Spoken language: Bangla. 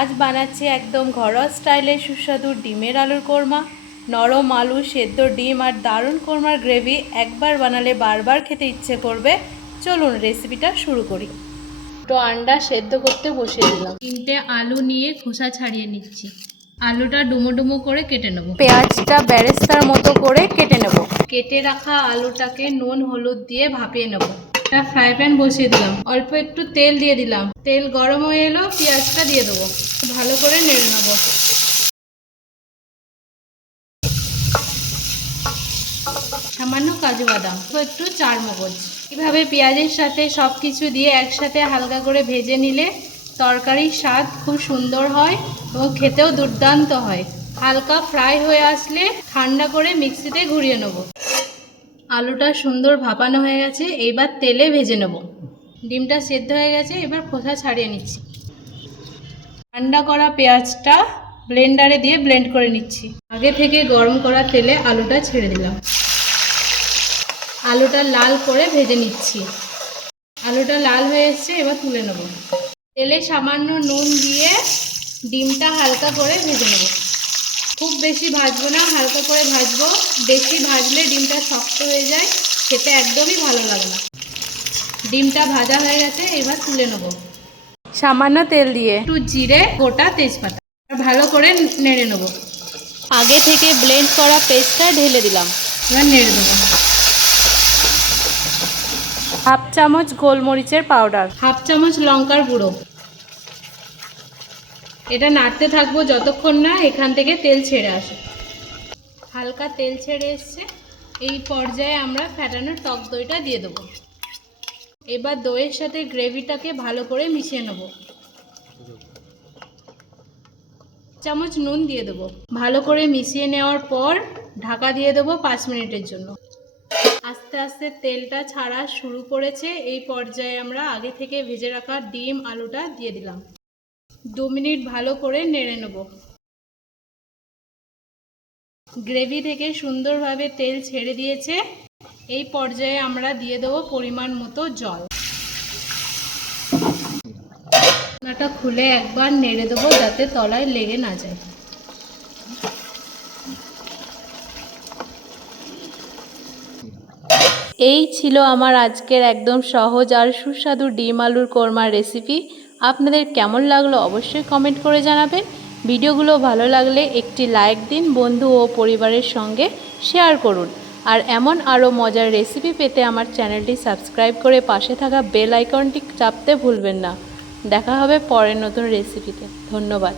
আজ বানাচ্ছি একদম ঘরোয়া স্টাইলে সুস্বাদু ডিমের আলুর কোরমা। নরম আলু, সেদ্ধ ডিম আর দারুণ কোরমার গ্রেভি একবার বানালে বারবার খেতে ইচ্ছে করবে। চলুন রেসিপিটা শুরু করি। দুটো আন্ডা সেদ্ধ করতে বসিয়ে দিলাম। 3টে আলু নিয়ে খোসা ছাড়িয়ে নিচ্ছি। আলুটা ডুমো ডুমো করে কেটে নেব। পেঁয়াজটা বেরেস্তার মতো করে কেটে নেব। কেটে রাখা আলুটাকে নুন হলুদ দিয়ে ভাপিয়ে নেব। একটা ফ্রাই প্যান বসিয়ে দিলাম, অল্প একটু তেল দিয়ে দিলাম। তেল গরম হয়ে এলো, পেঁয়াজটা দিয়ে দেবো। ভালো করে নেড়ে নেব। সামান্য কাজু বাদাম ও একটু চারমগজ। এভাবে পেঁয়াজের সাথে সব কিছু দিয়ে একসাথে হালকা করে ভেজে নিলে তরকারির স্বাদ খুব সুন্দর হয় এবং খেতেও দুর্দান্ত হয়। হালকা ফ্রাই হয়ে আসলে ঠান্ডা করে মিক্সিতে ঘুরিয়ে নেব। আলুটা সুন্দর ভাপানো হয়ে গেছে, এইবার তেলে ভেজে নেব। ডিমটা সেদ্ধ হয়ে গেছে, এবার খোসা ছাড়িয়ে নিচ্ছি। ঠান্ডা করা পেঁয়াজটা ব্লেন্ডারে দিয়ে ব্লেন্ড করে নিচ্ছি। আগে থেকে গরম করা তেলে আলুটা ছেড়ে দিলাম। আলুটা লাল করে ভেজে নিচ্ছি। আলুটা লাল হয়ে এসছে, এবার তুলে নেব। তেলে সামান্য নুন দিয়ে ডিমটা হালকা করে ভেজে নেব। খুব বেশি ভাজবো না, হালকা করে ভাজবো। বেশি ভাজলে ডিমটা শক্ত হয়ে যায়, খেতে একদমই ভালো লাগে না। ডিমটা ভাজা হয়ে গেছে, এবার তুলে নেব। সামান্য তেল দিয়ে একটু জিরে, গোটা তেজপাতা ভালো করে নেড়ে নেব। আগে থেকে ব্লেন্ড করা পেস্টটা ঢেলে দিলাম। এবার নেড়ে দেবো। হাফ চামচ গোলমরিচের পাউডার, হাফ চামচ লঙ্কার গুঁড়ো। এটা নাড়তে থাকবো যতক্ষণ না এখান থেকে তেল ছেড়ে আসে। হালকা তেল ছেড়ে এসছে, এই পর্যায়ে আমরা ফ্যাটানো টক দইটা দিয়ে দেবো। এবার দইয়ের সাথে গ্রেভিটাকে ভালো করে মিশিয়ে নেব। চামচ নুন দিয়ে দেবো। ভালো করে মিশিয়ে নেওয়ার পর ঢাকা দিয়ে দেবো 5 মিনিটের জন্য। আস্তে আস্তে তেলটা ছাড়া শুরু করেছে, এই পর্যায়ে আমরা আগে থেকে ভেজে রাখা ডিম আলুটা দিয়ে দিলাম। 2 মিনিট ভালো করে নেড়ে নেব। গ্রেভি থেকে সুন্দরভাবে তেল ছেড়ে দিয়েছে, এই পর্যায়ে আমরা দিয়ে দেবো পরিমাণ মতো জল। ঢাকনাটা খুলে একবার নেড়ে দেবো যাতে তলায় লেগে না যায়। এই ছিল আমার আজকের একদম সহজ আর সুস্বাদু ডিম আলুর কোরমার রেসিপি। আপনাদের কেমন লাগলো অবশ্যই কমেন্ট করে জানাবেন। ভিডিওগুলো ভালো লাগলে একটি লাইক দিন, বন্ধু ও পরিবারের সঙ্গে শেয়ার করুন। আর এমন আরও মজার রেসিপি পেতে আমার চ্যানেলটি সাবস্ক্রাইব করে পাশে থাকা বেল আইকনটি চাপতে ভুলবেন না। দেখা হবে পরের নতুন রেসিপিতে। ধন্যবাদ।